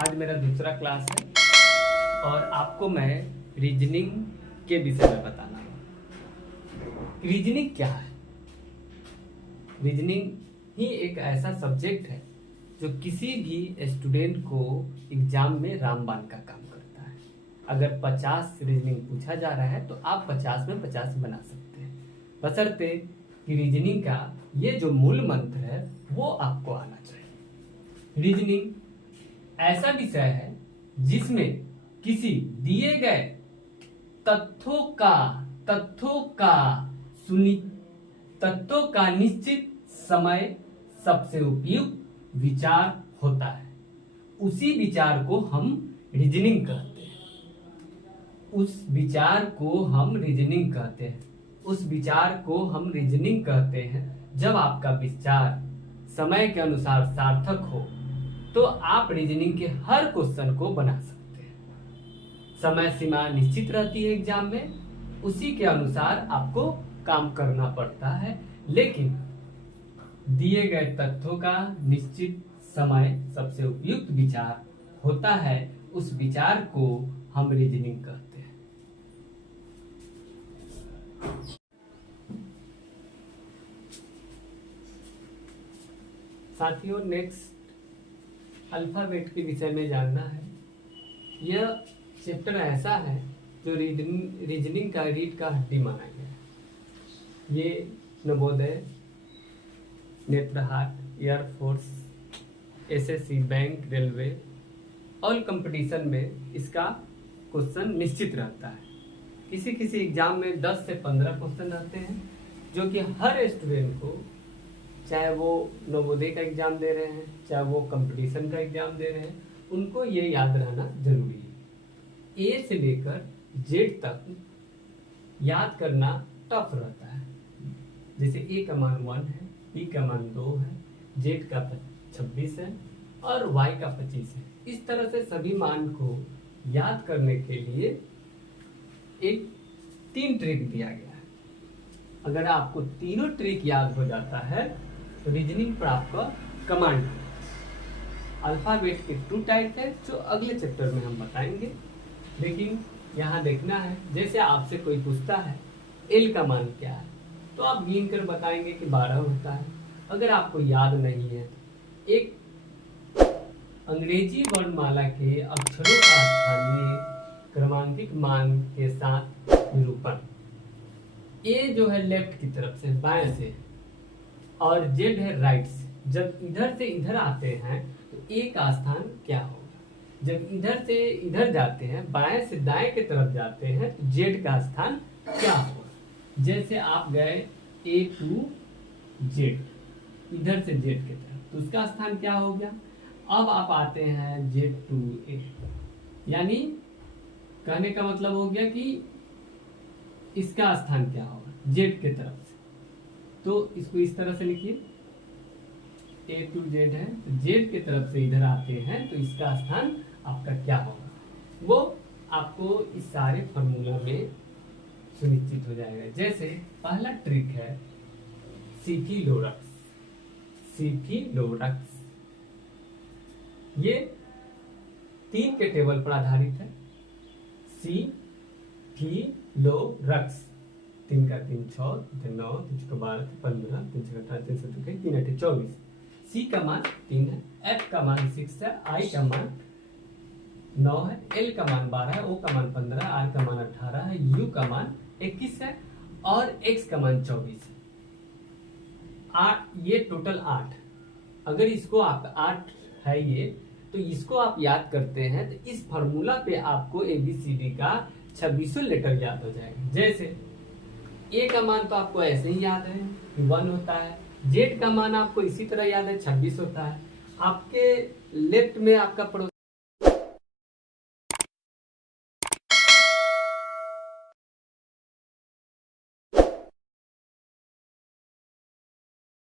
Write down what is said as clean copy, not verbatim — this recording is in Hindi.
आज मेरा दूसरा क्लास है और आपको मैं रीजनिंग के विषय में बताना है। रीजनिंग क्या है? रीजनिंग ही एक ऐसा सब्जेक्ट है जो किसी भी स्टूडेंट को एग्जाम में रामबाण का काम करता है। अगर 50 रीजनिंग पूछा जा रहा है तो आप 50 में 50 बना सकते हैं, बशर्ते कि रीजनिंग का ये जो मूल मंत्र है वो आपको आना चाहिए। रीजनिंग ऐसा विषय है जिसमें किसी दिए गए तथ्यों का निश्चित समय सबसे उपयुक्त विचार होता है। उसी विचार को हम रीजनिंग कहते हैं। उस विचार को हम रीजनिंग कहते हैं जब आपका विचार समय के अनुसार सार्थक हो तो आप रीजनिंग के हर क्वेश्चन को बना सकते हैं। समय सीमा निश्चित रहती है एग्जाम में, उसी के अनुसार आपको काम करना पड़ता है, लेकिन दिए गए तथ्यों का निश्चित समय सबसे उपयुक्त विचार होता है। उस विचार को हम रीजनिंग कहते हैं। साथियों, नेक्स्ट अल्फाबेट के विषय में जानना है। यह चैप्टर ऐसा है जो रीजनिंग का रीढ़ का हड्डी माना गया है। ये Navodaya, Netarhat, air force, SSC, bank, railway all competition में इसका क्वेश्चन निश्चित रहता है। किसी किसी एग्जाम में 10 से 15 क्वेश्चन रहते हैं जो कि हर स्टूडेंट को, चाहे वो नवोदय का एग्जाम दे रहे हैं, चाहे वो कंपटीशन का एग्जाम दे रहे हैं, उनको ये याद रहना जरूरी है। ए से लेकर जेड तक याद करना टफ रहता है। जैसे ए का मान 1 है, बी का मान 2 है, जेड का 26 है और वाई का 25 है। इस तरह से सभी मान को याद करने के लिए एक 3 ट्रिक दिया गया है। अगर आपको तीनों ट्रिक याद हो जाता है तो रीजनिंग पर आपका कमांड है। अल्फाबेट के 2 टाइप है जो अगले चैप्टर में हम बताएंगे, लेकिन यहाँ देखना है, जैसे आपसे कोई पूछता है एल का मान क्या है तो आप गिन कर बताएंगे कि 12 होता है। अगर आपको याद नहीं है, एक अंग्रेजी वर्णमाला के अक्षरों का स्थानीय क्रमांकित मान के साथ निरूपण। ए जो है लेफ्ट की तरफ से, बाएं से, और जेड है राइट से। जब इधर से इधर आते हैं तो ए का स्थान क्या होगा? जब इधर से इधर जाते हैं, बाएं से दाएं की तरफ जाते हैं, तो जेड का स्थान क्या होगा? जैसे आप गए ए टू जेड, इधर से जेड की तरफ, तो उसका स्थान क्या हो गया? अब आप आते हैं जेड टू ए, यानी कहने का मतलब हो गया कि इसका स्थान क्या होगा? जेड की तरफ से। तो इसको इस तरह से लिखिए, ए टू जेड है, तो जेड की तरफ से इधर आते हैं तो इसका स्थान आपका क्या होगा? वो आपको इस सारे फॉर्मूला में सुनिश्चित हो जाएगा। जैसे पहला ट्रिक है सीफिलोरक्स। ये 3 के टेबल पर आधारित है। सीफिलोरक्स, 3 का 3 6, 9, 3 12, 15, 3 18, 3 3 8 24। सी का मान 3 है, एफ का मान 6 है, आई का मान 9 है, एल का मान 12 है, ओ का मान 15, आर का मान 18 है, यू का मान 21 है और एक्स का मान 24 है। ये टोटल 8। अगर इसको आप 8 है ये, तो इसको आप याद करते हैं तो इस फॉर्मूला पे आपको ABCD का 26 लेटर याद हो जाएगा। जैसे ए का मान तो आपको ऐसे ही याद है कि 1 होता है, जेड का मान आपको इसी तरह याद है 26 होता है। आपके लेफ्ट में आपका